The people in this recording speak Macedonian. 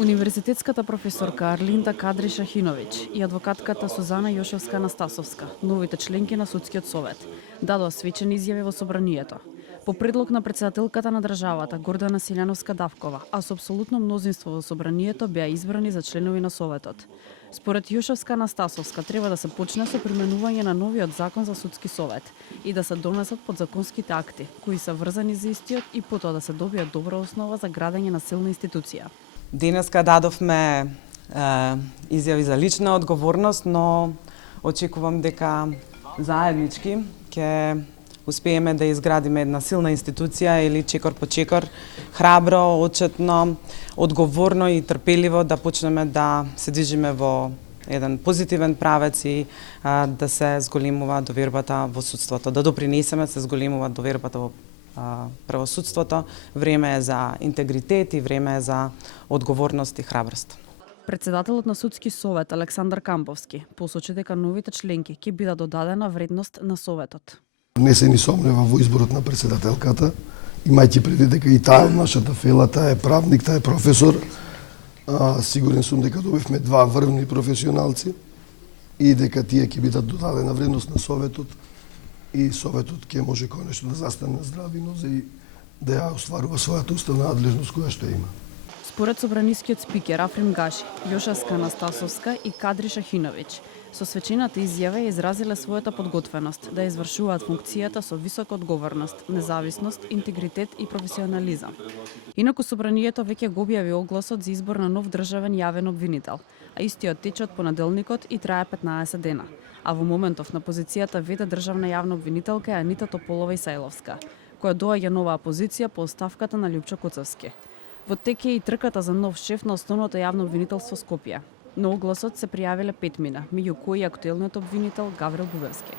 Универзитетската професорка Арлинда Кадри-Шахиновиќ и адвокатката Сузана Јошевска-Настасовска, новите членки на Судскиот совет, дадоа свечени изјави во собранието. По предлог на претседателката на државата Гордана Силјановска-Давкова, а со апсолутно мнозинство во собранието беа избрани за членови на советот. Според Јошевска-Настасовска треба да се почне со применување на новиот закон за судски совет и да се донесат подзаконските акти, кои се врзани за истиот и потоа да се добие добра основа за градење на силна институција. Денеска дадовме изјави за лична одговорност, но очекувам дека заеднички ќе успееме да изградиме една силна институција или чекор по чекор, храбро, отчетно, одговорно и трпеливо да почнеме да се движиме во еден позитивен правец и да се зголемува довербата во судството, да допринесеме се зголемува довербата во правосудството. Време е за интегритет и време е за одговорност и храброст. Председателот на Судски совет Александар Камповски посочи дека новите членки ќе бидат додадена вредност на советот. Не се ни сомнева во изборот на председателката, имајќи предвид дека и таа нашата фела, таа е правник, таа е професор. Сигурен сум дека добивме два врвни професионалци и дека тие ќе бидат додадена вредност на советот и советот ќе може конечно да застане на здрави нозе и да ја остварува својата уставна надлежност која што има. Според собранискиот спикер Африм Гаши, Јошевска-Настасовска и Кадри-Шахиновиќ, со свечената изјава ја изразиле својата подготвеност да извршуваат функцијата со висока одговорност, независност, интегритет и професионализам. Инаку собранието веќе го објави огласот за избор на нов државен јавен обвинител, а истиот тече од понеделникот и трае 15 дена. А во моментов на позицијата вд државна јавна обвинителка е Анита Тополова-Исајловска, која доаѓа новаа позиција по оставката на Љупчо Куцевски. Во тек е и трката за нов шеф на Основното јавно обвинителство Скопје. На огласот се пријавиле 5 мина, меѓу кои актуелниот обвинител Гаврил Бугарски.